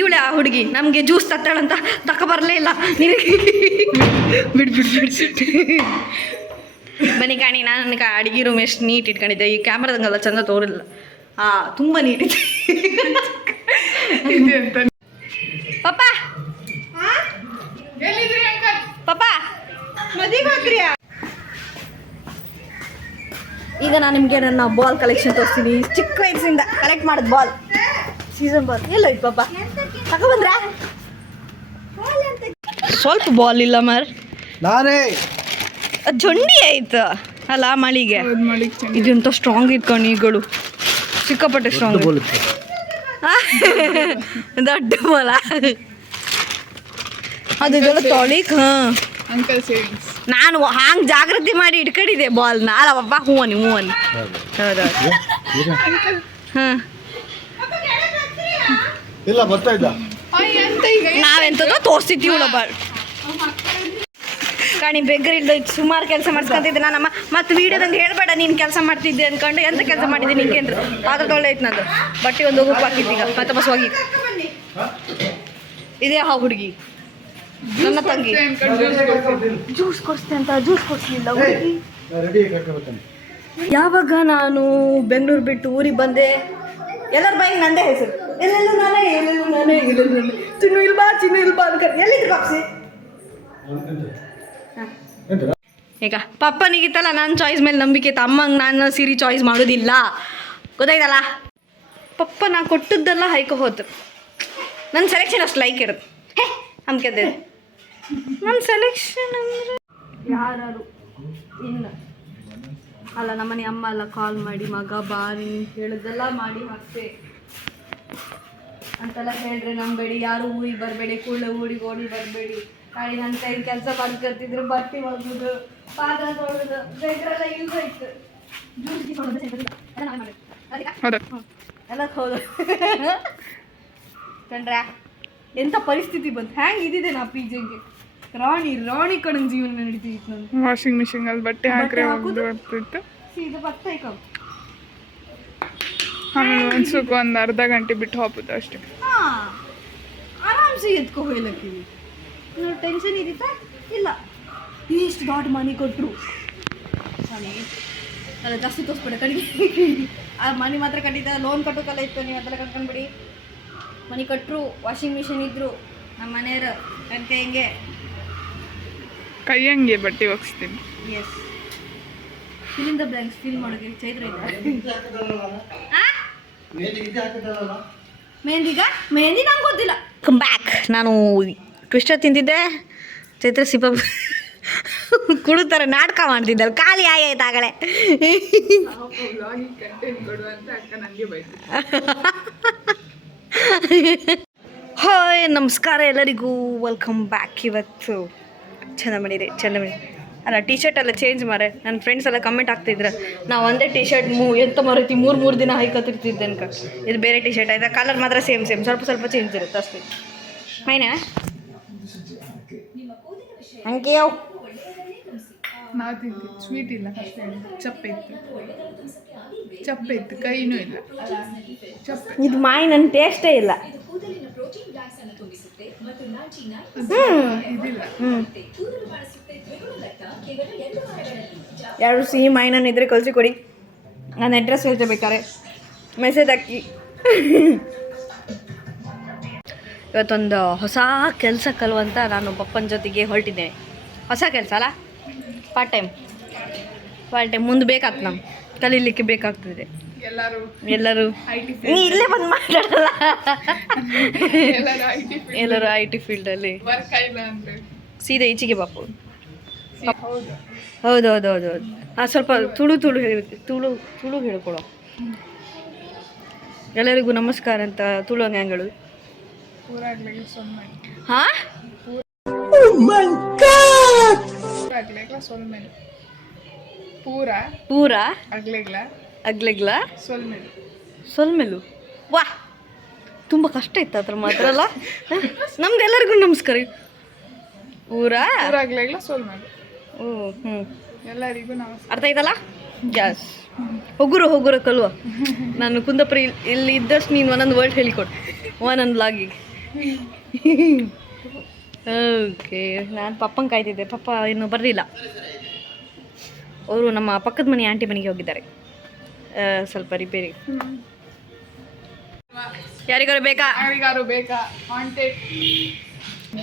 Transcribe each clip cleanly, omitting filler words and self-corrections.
ಇವಳೆ ಆ ಹುಡುಗಿ ನಮಗೆ ಜ್ಯೂಸ್ ತತ್ತಾಳಂತ ತಗೊಬರಲೇ ಇಲ್ಲ ಬಿಡ್ ಬನ್ನಿ ಕಾಣಿ. ನಾನು ಅಡುಗೆ ರೂಮ್ ಎಷ್ಟು ನೀಟ್ ಇಟ್ಕೊಂಡಿದ್ದೆ, ಈ ಕ್ಯಾಮ್ರಾದಂಗೆಲ್ಲ ಚಂದ ತೋರಿಲ್ಲ. ತುಂಬ ನೀಟ್ ಇದೆ. ಪಾಪ ಪಾಪ ಈಗ ನಾನು ನಿಮಗೆ ನನ್ನ ಬಾಲ್ ಕಲೆಕ್ಷನ್ ತೋರಿಸ್ತೀನಿ. ಚಿಕ್ಕ ವಯಸ್ಸಿಂದ ಕಲೆಕ್ಟ್ ಮಾಡಿದ ಬಾಲ್, ಸೀಸನ್ ಬಾಲ್ ಎಲ್ಲ ಇತ್ತು. ಪಾಪ ತಗೊಬಂದ್ರ? ಸ್ವಲ್ಪ ಬಾಲ್ ಇಲ್ಲ ಮಾರ್, ನಾನೇ ಚೊಂಡಿ ಆಯ್ತು ಅಲ್ಲ ಮಳಿಗೆ. ಇದೆಂತ ಸ್ಟ್ರಾಂಗ್ ಇಟ್ಕೊಂಡು ಈಗಳು, ಸಿಕ್ಕಾಪಟ್ಟೆ ಸ್ಟ್ರಾಂಗ್. ದೊಡ್ಡ ಬಾಲ ಅದು ಇದೆಲ್ಲ ತೊಳಿಕ್. ನಾನು ಹಾಂಗೆ ಜಾಗೃತಿ ಮಾಡಿ ಇಟ್ಕೊಂಡಿದ್ದೆ ಬಾಲ್ನ. ಅಲ್ಲಪ್ಪ ಹೂವನಿ ಹೂವನಿ. ಹೌದೌದು. ಹಾಂ ಇಲ್ಲ ಬರ್ತಾ ಇದ್ದ. ನಾವೆಂಥದ್ದು ತೋರಿಸ್ತಿದ್ದೀವಲ್ಲ ಬಾಲ್ ಕಾಣಿ. ಬೆಗ್ಗರಿಲ್ದ ಸುಮಾರು ಕೆಲಸ ಮಾಡ್ಸ್ಕೊಂತಿದ್ದೆ ನಾನಮ್ಮ. ಮತ್ತು ವೀಡಿಯೋದಂಗೆ ಹೇಳ್ಬೇಡ ನೀನು ಕೆಲಸ ಮಾಡ್ತಿದ್ದೆ ಅಂದ್ಕೊಂಡು. ಎಂತ ಕೆಲಸ ಮಾಡಿದ್ದೆ ನಿಂಗೆ ಅಂದ್ರೆ ಪಾತ್ರ ತೊಳ್ಳೆ ಐತೆ ನಂದು. ಬಟ್ಟೆ ಒಂದು ಉಪ್ಪು ಹಾಕಿದ್ದೀಗ ಮತ್ತೆ ಬಸ್ ಹೋಗಿ. ಇದೇ ಹಾ ಹುಡುಗಿ ನನ್ನ ತಂಗಿ. ಜ್ಯೂಸ್ ಕೊಡಿಸ್ತೆ ಅಂತ ಜ್ಯೂಸ್ ಕೊಡಿಸ್ಲಿಲ್ಲ ಹುಡುಗಿ. ಯಾವಾಗ ನಾನು ಬೆಂಗಳೂರು ಬಿಟ್ಟು ಊರಿಗೆ ಬಂದೆ, ಎಲ್ಲರ ಬೈಕ್ ನಂದೇ ಹೆಸರು. ಎಲ್ಲೆಲ್ಲೂ ನಾನೇ ಎಲ್ಲೆಲ್ಲೂ ನಾನೇ ಎಲ್ಲೆಲ್ಲೂ ನಾನೇ. ಚಿನ್ನು ಇಲ್ಬಾ ಚಿನ್ನು ಇಲ್ಬಾ ಅನ್ಕೊಂಡು ಎಲ್ಲಿದ್ರು ಕಾಪ್ಸಿ. ಈಗ ಪಪ್ಪನಿಗಿತ್ತಲ್ಲ ನನ್ನ ಚಾಯ್ಸ್ ಮೇಲೆ ನಂಬಿಕೆ ಇತ್ತು. ಅಮ್ಮಂಗೆ ನಾನು ಸೀರೆ ಚಾಯ್ಸ್ ಮಾಡೋದಿಲ್ಲ, ಗೊತ್ತಾಯ್ತಲ್ಲ. ಪಪ್ಪ ನಾ ಕೊಟ್ಟದ್ದೆಲ್ಲ ಹೈಕೋ ಹೋತು. ನನ್ನ ಸೆಲೆಕ್ಷನ್ ಅಷ್ಟು ಲೈಕ್ ಇರುತ್ತೆ. ಹೇ ಅಂದ್ಕದ್ದೆ ನನ್ನ ಸೆಲೆಕ್ಷನ್ ಅಂದರೆ ಯಾರು ಇನ್ನು ಅಲ್ಲ. ನಮ್ಮನೆ ಅಮ್ಮ ಎಲ್ಲ ಕಾಲ್ ಮಾಡಿ ಮಗ ಬಾರಿ ಹೇಳಿದ್ದೆಲ್ಲ ಮಾಡಿ ಹಾಕ್ತೆ ಅಂತೆಲ್ಲ ಹೇಳಿದ್ರೆ ನಂಬೇಡಿ. ಯಾರು ಊರಿಗೆ ಬರಬೇಡಿ, ಕೂಡಲೇ ಊರಿಗೆ ಓಡಿ ಬರಬೇಡಿ. ಕಾಳಿ ನನ್ನ ಕೈ ಕೆಲಸ ಮಾಡ್ಕೊತಿದ್ರು, ಬಟ್ಟೆ ಒಗ್ದು ಪಾತ್ರ ತೊಳೆದು ಬೇಕ್ರೆಲ್ಲ ಯೂಸ್ ಆಯ್ತು. ಎಲ್ಲ ಹೌದು ಕಂಡ್ರೆ ಎಂಥ ಪರಿಸ್ಥಿತಿ ಬಂತು. ಹ್ಯಾಂಗೆ ಇದ್ದಿದೆ ನಾ ಪಿಜ್ಜೆಗೆ. ರಾಣಿ ಕಣಂಗೆ ಜೀವನ ನಡೀತಿತ್ತು ನಾನು. ವಾಷಿಂಗ್ ಮಿಷಿನಲ್ಲಿ ಬಟ್ಟೆ ಹಾಕ್ರೆ ಬರ್ತಿತ್ತು. ಇದು ಬರ್ತೈಕ ಆಮೇಲೆ ಒಂದ್ಸೂಕು ಒಂದು ಅರ್ಧ ಗಂಟೆ ಬಿಟ್ಟು ಹೋಗ್ಬೋದು ಅಷ್ಟೇ. ಹಾಂ ಆರಾಮ್ಸೆ ಎತ್ಕೊ ಹೋಗ್ಲಕ್ಕಿವಿ. ನೋಡಿ ಟೆನ್ಷನ್ ಇರುತ್ತಾ ಇಲ್ಲ. ಎಷ್ಟು ದೊಡ್ಡ ಮನೆ ಕೊಟ್ಟರು ಸ್ವಾಮಿ ಅಲ್ಲ ಜಾಸ್ತಿ ತೋರಿಸ್ಬೇಡ ಕಡಿಮೆ. ಆ ಮನೆ ಮಾತ್ರ ಕಟ್ಟಿದ್ದ. ಲೋನ್ ಕಟ್ಟೋಕಲ್ಲ ಇತ್ತು, ನೀವು ಅದೆಲ್ಲ ಕಟ್ಕೊಂಡ್ಬಿಡಿ. ಮನೆ ಕಟ್ಟರು, ವಾಷಿಂಗ್ ಮಿಷಿನ್ ಇದ್ದರು ನಮ್ಮ ಮನೆಯವರು ನನ್ನ ಕೈಯಂಗೆ ಕೈಯಂಗೆ ಬಟ್ಟೆ ಒಗಿಸ್ತೀನಿ. ಎಸ್ ಫಿಲಿಂದ ಬ್ಲ್ಯಾಂಕ್ಸ್ ಫೀಲ್ ಮಾಡೋಕೆ ಚೈತ್ರ ಇಲ್ಲ. ಮೆಹಂದಿ ನಂಗೆ ಗೊತ್ತಿಲ್ಲ. Come back. ನಾನು ಟ್ವಿಸ್ಟರ್ ತಿಂತಿದ್ದೆ, ಚೈತ್ರ ಸಿಪ ಕುಡುತ್ತಾರೆ ನಾಟಕ ಮಾಡ್ತಿದ್ದೆ. ಖಾಲಿ ಆಯ್ತು ಆಗಲೇ. ಹಾಯ್ ನಮಸ್ಕಾರ ಎಲ್ಲರಿಗೂ, ವೆಲ್ಕಮ್ ಬ್ಯಾಕ್. ಇವತ್ತು ಚೆಂದ ಮಾಡಿರಿ ಅಲ್ಲ ಟೀ ಶರ್ಟ್ ಎಲ್ಲ ಚೇಂಜ್ ಮಾರೆ. ನನ್ನ ಫ್ರೆಂಡ್ಸ್ ಎಲ್ಲ ಕಮೆಂಟ್ ಆಗ್ತಿದ್ರು, ನಾವು ಒಂದೇ ಟೀ ಶರ್ಟ್ ಎಂತ ಮರೈತಿ ಮೂರು ದಿನ ಹಾಯ್ಕೊತಿರ್ತಿದ್ದೆ ಅನ್ಕ. ಇದು ಬೇರೆ ಟೀ ಶರ್ಟ್ ಆಯ್ತಾ, ಕಲರ್ ಮಾತ್ರ ಸೇಮ್ ಸ್ವಲ್ಪ ಚೇಂಜ್ ಇರುತ್ತೆ ಅಷ್ಟೇ. ಮೈನಾ ಹಂಗೆ ಯಾವ ನಾವು ತಿಂತೀವಿ. ಸ್ವೀಟ್ ಇಲ್ಲ, ಚಪ್ಪೆ ಇತ್ತು ಕೈನೂ ಇಲ್ಲ. ಇದು ಮಾಯಿ ನನ್ನ ಟೇಸ್ಟೇ ಇಲ್ಲ. ಯಾರು ಸಿಹಿ ಮಾಯಿನ ಇದ್ರೆ ಕಳಿಸಿ ಕೊಡಿ. ನಾನು ಅಡ್ರೆಸ್ ಹೇಳ್ತೆ ಬೇಕಾರೆ ಮೆಸೇಜ್ ಹಾಕಿ. ಇವತ್ತೊಂದು ಹೊಸ ಕೆಲಸ ಕಲುವಂತ ನಾನು ಪಪ್ಪನ ಜೊತೆಗೆ ಹೊರಟಿದ್ದೇನೆ. ಹೊಸ ಕೆಲಸ ಅಲ್ಲ, ಪಾರ್ಟ್ ಟೈಮ್ ಮುಂದೆ ಬೇಕಾಗ್ತದೆ, ನಮ್ಗೆ ಕಲೀಲಿಕ್ಕೆ ಬೇಕಾಗ್ತದೆ. ಎಲ್ಲರೂ ನೀ ಇಲ್ಲೇ ಬಂದು ಮಾತಾಡಲ್ಲ. ಎಲ್ಲರೂ ಐ.ಟಿ ಫೀಲ್ಡಲ್ಲಿ ಸೀದಾ ಈಚೆಗೆ ಬಾಪು. ಹೌದು ಸ್ವಲ್ಪ ತುಳು ಹೇಳ್ಕೊಳೋ. ಎಲ್ಲರಿಗೂ ನಮಸ್ಕಾರ ಅಂತ ತುಳು ಹಂಗೆ ಹಾಂ ಪೂರ ಅಗ್ಲೆಗ್ಲ ಸೊಲ್ಮೆಲು. ವಾ ತುಂಬ ಕಷ್ಟ ಇತ್ತು ಅದ್ರ ಮಾತ್ರ ಅಲ್ಲ. ನಮ್ಗೆಲ್ಲರಿಗೂ ನಮಸ್ಕಾರ. ಪೂರ ಎಲ್ಲರಿಗೂ ಅರ್ಥ ಆಯ್ತಲ್ಲ. ಗ್ಯಾಸ್ ಹೋಗುರು ಕಲ್ವ. ನಾನು ಕುಂದಾಪುರ ಇಲ್ಲಿ ಇದ್ದಷ್ಟು ನೀನು ಒಂದೊಂದು ವರ್ಡ್ ಹೇಳಿಕೊಡು ಒಂದೊಂದು ಲಾಗಿಗೆ. ಓಕೆ, ನಾನು ಪಪ್ಪಂಗೆ ಕಾಯ್ತಿದ್ದೆ. ಪಪ್ಪ ಇನ್ನೂ ಬರಲಿಲ್ಲ. ಅವರು ನಮ್ಮ ಪಕ್ಕದ ಮನೆ ಆಂಟಿ ಮನೆಗೆ ಹೋಗಿದ್ದಾರೆ ಸ್ವಲ್ಪ ರಿಪೇರಿ. ಯಾರಿಗಾರು ಬೇಕಾ?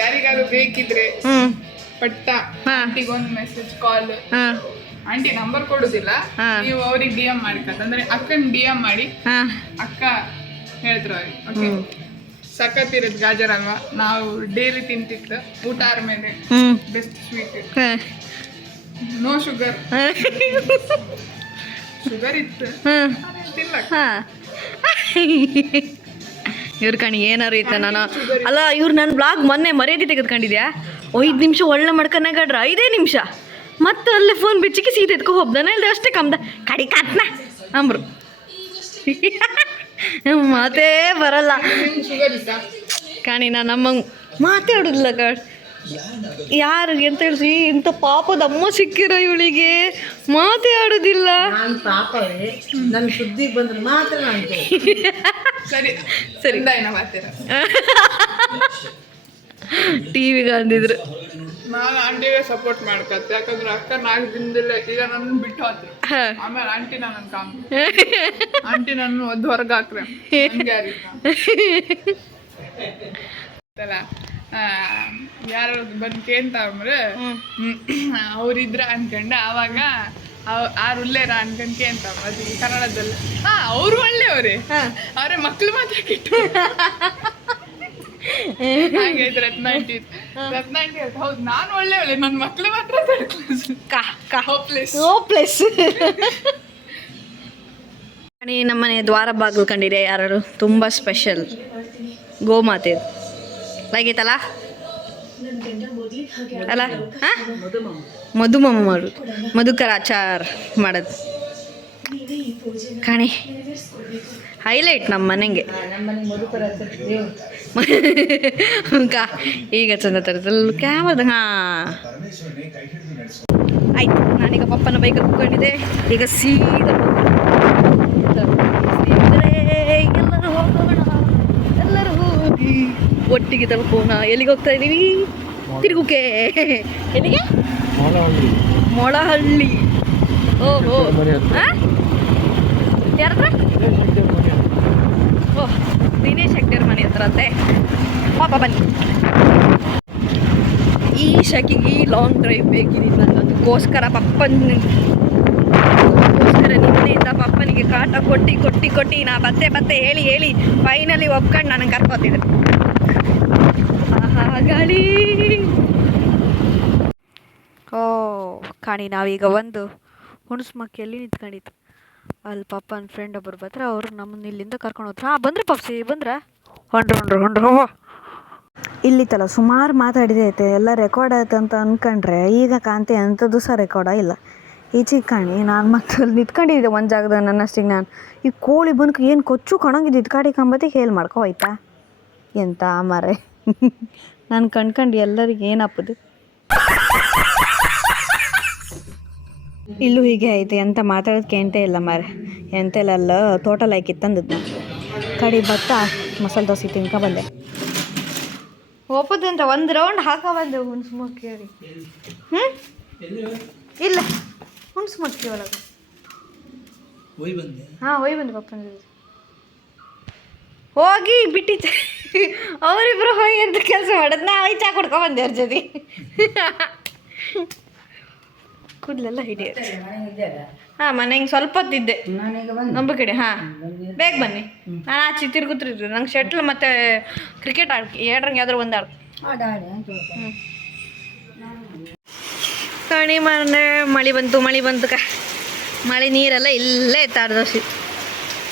ಯಾರಿಗಾರು ಬೇಕಿದ್ರೆ ಪಟ್ಟ ಆಂಟಿಗೊಂದು ಮೆಸೇಜ್ ಕಾಲ್. ಆಂಟಿ ನಂಬರ್ ಕೊಡುದಿಲ್ಲ, ನೀವು ಅವ್ರಿಗೆ DM ಮಾಡಿಕಂತ ಅಂದ್ರೆ ಅಕ್ಕನ್ DM ಮಾಡಿ ಅಕ್ಕ ಹೇಳ್ತಾರೆ ಅವ್ರಿಗೆ. ಓಕೆ, ಸಖತ್ ಇರೋದು ಗಾಜರ್ ಅಲ್ವಾ, ನಾವು ಡೈಲಿ ತಿಂತಿತ್ತು ಊಟ ಆದ್ಮೇಲೆ. Best sweet, no sugar. Sugar ಇತ್ತು ತಿಲ್ಲ. ಇವ್ರ ಕಣಿ ಏನಾರು ಇತ್ತ. ನಾನು ಅಲ್ಲ, ಇವ್ರು ನನ್ನ ಬ್ಲಾಗ್ ಮೊನ್ನೆ ಮರ್ಯಾದೆ ತೆಗೆದುಕೊಂಡಿದ್ಯಾ? 5 ನಿಮಿಷ ಒಳ್ಳೆ ಮಾಡ್ಕೊಂಡಾಗಡ್ರ 5 ನಿಮಿಷ ಮತ್ತೆ ಅಲ್ಲೇ ಫೋನ್ ಬಿಚ್ಚಿಕ್ಕೆ ಸೀತೆ ಎತ್ಕೊ ಹೋಗ್ದಾನ ಇಲ್ದೆ ಅಷ್ಟೇ ಕಮ್ದ ಕಡಿ ಕಾತ್ನ ಅಂಬ್ರು. ಮಾತೇ ಬರಲ್ಲ ಶುಗರ್ ಇತ್ತ ಕಾಣಿ. ನಾನು ನಮ್ಮಂಗೆ ಮಾತಾಡೋದಿಲ್ಲ ಕಣ್. ಯಾರು ಎಂತ ಹೇಳ್ಸಿ, ಇಂಥ ಪಾಪದ ಅಮ್ಮ ಸಿಕ್ಕಿರೋ ಇವಳಿಗೆ ಮಾತೇ ಆಡೋದಿಲ್ಲ. ನನ್ನ ಸುದ್ದಿ ಬಂದ್ರೆ ಮಾತ್ರ ನಾನು ಸರಿ ಸರಿ ಮಾತಾಡ. ಟಿವಿಗೆ ಅಂದಿದ್ರು. ನಾನು ಆಂಟಿಗೆ ಸಪೋರ್ಟ್ ಮಾಡ್ಕತ್ತೆ, ಯಾಕಂದ್ರೆ ಅಕ್ಕ 4 ದಿನದಲ್ಲೇ ಈಗ ನನ್ನ ಬಿಟ್ಟು ಹೋದ್ರು. ಆಮೇಲೆ ಆಂಟಿ ನನ್ನ ಕಾಮ್ ಆಂಟಿ ನನ್ನ ಒದ್ದು ಹೊರಗೆ ಹಾಕ್ರೆ ಯಾರು ಬಂದು ಕೇಂತಂದ್ರೆ ಅವ್ರಿದ್ರ ಅನ್ಕಂಡು ಆವಾಗ ಆರು ಉಲ್ಲೇರ ಅನ್ಕೊಂಡ್ ಕೇಂತಾವ. ಅದು ಕನ್ನಡದಲ್ಲಿ ಅವ್ರು ಒಳ್ಳೆಯವ್ರೆ, ಅವ್ರೆ ಮಕ್ಳು ಮಾತ್ರ ಕೆಟ್ಟು ಹಾಗೈತೆ. ರತ್ನಾಂಟಿ ಹೌದು, ನಾನು ಒಳ್ಳೆಯವಳೆ, ನನ್ನ ಮಕ್ಳು ಮಾತ್ರ ಹೋಪ್ಲೆಸ್. ನಮ್ಮನೆ ದ್ವಾರ ಬಾಗಿಲು ಕಂಡಿದೆ ಯಾರು, ತುಂಬ ಸ್ಪೆಷಲ್ ಗೋಮಾತೆ ಲೈಗೈತಲ್ಲ ಅಲ್ಲ? ಹಾಂ, ಮಧುಮಮ್ಮ ಮಾಡೋದು, ಮಧುಕರ ಆಚಾರ ಮಾಡೋದು ಕಾಣಿ ಹೈಲೈಟ್ ನಮ್ಮ ಮನೆಗೆ. ಈಗ ಚಂದ ತರದಲ್ಲಿ ಕ್ಯಾಮರದ. ಹಾಂ ಆಯ್ತು, ನಾನೀಗ ಪಪ್ಪನ ಬೈಕಲ್ಲಿ ಕೂತ್ಕೊಂಡಿದ್ದೆ. ಈಗ ಸೀದಾ ಎಲ್ಲರೂ ಹೋಗೋಣ, ಎಲ್ಲರೂ ಹೋಗಿ ಒಟ್ಟಿಗೆ ತಲುಪೋಣ. ಎಲ್ಲಿಗೆ ಹೋಗ್ತಾ ಇದ್ದೀವಿ? ತಿರುಗುಕೆ. ಎಲ್ಲಿಗೆ? ಮೊಳಹಳ್ಳಿ. ಓಹೋ, ಹಾಂ, ಯಾರತ್ರ? ಓಹ್, ದಿನೇಶ್ ಹೆಗ್ಡೆರ್ ಮನೆ ಹತ್ರ ಅಂತೆ. ಪಾಪ ಬನ್ನಿ. ಈ ಶಕಿಗೆ ಲಾಂಗ್ ಡ್ರೈವ್ ಬೇಕಿದೆ ಅದಕ್ಕೋಸ್ಕರ ನಿನ್ನೆಯಿಂದ ಪಪ್ಪನಿಗೆ ಕಾಟ ಕೊಟ್ಟು ನಾ ಬತ್ತೆ ಹೇಳಿ ಫೈನಲಿ ಒಪ್ಕೊಂಡು ನನಗೆ ಕರ್ಕೋತಿದ್ದೆ. ಗಾಳಿ. ಓ ಕಾಣಿ, ನಾವೀಗ ಒಂದು ಹುಣಸ್ಮಕ್ಕಿಯಲ್ಲಿ ನಿಂತ್ಕೊಂಡಿತ್ತು. ಅಲ್ಲಿ ಪಪ್ಪನ ಫ್ರೆಂಡ್ ಒಬ್ಬರು ಬರ್ತಾರೆ, ಅವ್ರು ನಮ್ಮನ್ನ ಇಲ್ಲಿಂದ ಕರ್ಕೊಂಡು ಹೋದ್ರು. ಬಂದ್ರೆ ಪಪ್ಸಿ ಬಂದ್ರ ಹೊಂಡ್ರು ಇಲ್ಲಿತ್ತಲ್ಲ ಸುಮಾರು ಮಾತಾಡಿದೆ ಐತೆ, ಎಲ್ಲ ರೆಕಾರ್ಡ್ ಆಯ್ತು ಅಂತ ಅಂದ್ಕೊಂಡ್ರೆ ಈಗ ಕಾಂತಿ ಅಂಥದ್ದು ಸಹ ರೆಕಾರ್ಡ ಇಲ್ಲ. ಈಚೆಗೆ ಕಾಣಿ ನಾನು ಮತ್ತೆ ಅಲ್ಲಿ ನಿಂತ್ಕೊಂಡಿದ್ದೆ ಒಂದು ಜಾಗದಾಗ. ನನ್ನಷ್ಟಿಗೆ ನಾನು ಈ ಕೋಳಿ ಬಂದು ಏನು ಕೊಚ್ಚು ಕಣಗಿದ್ದು ಕಾಡಿ ಕಂಬತ್ತಿಗೆ ಹೇಳಿ ಮಾಡ್ಕೊ ಆಯ್ತಾ ಎಂತ ಮಾರೆ. ನಾನು ಕಣ್ಕಂಡು ಎಲ್ಲರಿಗೆ ಏನಪ್ಪದು. ಇಲ್ಲೂ ಹೀಗೆ ಐತೆ, ಎಂತ ಮಾತಾಡೋದಕ್ಕೆ ಎಂತ ಇಲ್ಲ ಮಾರೆ. ಎಂತೆಲ್ಲ ತೋಟಲ್ ಹಾಕಿ ತಂದದ್ದು ಕಡಿ ಭತ್ತ ಮಸಾಲೆ ದೋಸೆ ತಿನ್ಕೊ ಬಂದೆ. ಒಪ್ಪದಂತ ಒಂದು ರೌಂಡ್ ಹಾಕೋ ಬಂದೆ ಹುಣ್ಸ್ಮಕ್ಕಿ. ಇಲ್ಲ ಹುಣ್ಸ್ಮಕ್ಕಿ ಒಳಗೆ ಹಾಂ ಹೋಯ್ ಬಂದೆ ಪಪ್ಪನ ಜೊತೆ ಹೋಗಿ ಬಿಟ್ಟಿದ್ದೆ. ಅವರಿಬ್ರು ಹೋಗಿ ಅಂತ ಕೆಲಸ ಮಾಡೋದು, ನಾ ಚಾ ಕೊಡ್ಕೊ ಬಂದೆ ಅವ್ರ ಜೊತೆ. ಕೂದಲೆಲ್ಲ ಹಿಡಿಯೋದು. ಹಾಂ, ಮನೆಗೆ ಸ್ವಲ್ಪ ಹೊತ್ತಿದ್ದೆ ನಂಬ ಕಡೆ. ಹಾಂ, ಬೇಗ ಬನ್ನಿ. ನಾನು ಆಚೆ ತಿರ್ಗುತ್ತಿದ್ರು, ನಂಗೆ ಶಟ್ಲ್ ಮತ್ತು ಕ್ರಿಕೆಟ್ ಆಡ್ಕಿ ಎರಡ್ರಂಗೆ ಯಾವ್ದಾರು ಒಂದು ಕಣಿ ಮನೆ ಮಳೆ ಬಂತು ಮಳೆ ನೀರೆಲ್ಲ ಇಲ್ಲೇ ಎತ್ತಾಡ್ದೋಸಿ.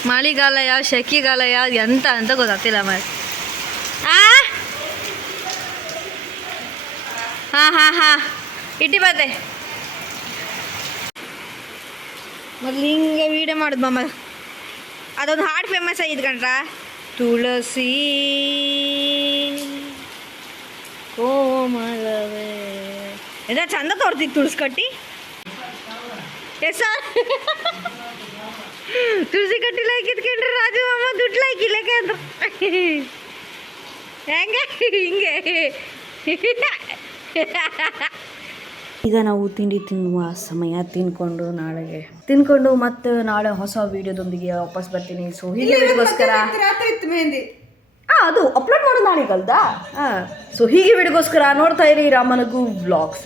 ಮಳೆಗಾಲ ಯಾವ ಸೆಕಿಗಾಲ ಯಾವ್ದು ಎಂತ ಅಂತ ಗೊತ್ತಾಗ್ತಿಲ್ಲ ಮಳೆ. ಹಾಂ ಇಟ್ಟಿ ಬತ್ತೆ ಮೊದಲು ಹಿಂಗೆ ವೀಡಿಯೋ ಮಾಡೋದು ಮಮ್ಮ. ಅದೊಂದು ಹಾಡು ಫೇಮಸ್ ಆಗಿದ್ದು ಕಣ್ರ, ತುಳಸಿ ಕೋಮಲವೇ. ಎಲ್ಲ ಚಂದ ತೋರ್ತಿತ್ತು ತುಳಸಿ ಸರ್. ತುಳಸಿ ಕಟ್ಟಿ ಲೈಕ್ ಇದ್ಕೊಂಡ್ರೆ ರಾಜು ಮಾಮ ದುಡ್ಡು ಲೈಕ್ ಇಲ್ಲಕ್ಕೆ ಅಂದ್ರು. ಹೆಂಗೆ ಹಿಂಗೆ ಈಗ ನಾವು ತಿಂಡಿ ತಿನ್ನುವ ಸಮಯ ತಿನ್ಕೊಂಡು ಮತ್ತೆ ನಾಳೆ ಹೊಸ ವಿಡಿಯೋದೊಂದಿಗೆ ವಾಪಸ್ ಬರ್ತೀನಿ. ಸೊ ಹೀಗೆ ವಿಡಿಯೋಗೋಸ್ಕರ ಅದು ಅಪ್ಲೋಡ್ ಮಾಡೋದು ನಾಳೆಗಲ್ದಾ. ಸೊ ಹೀಗೆ ವಿಡಿಯೋಗೋಸ್ಕರ ನೋಡ್ತಾ ಇರಿ ರಾಮನಗು ವ್ಲಾಗ್ಸ್.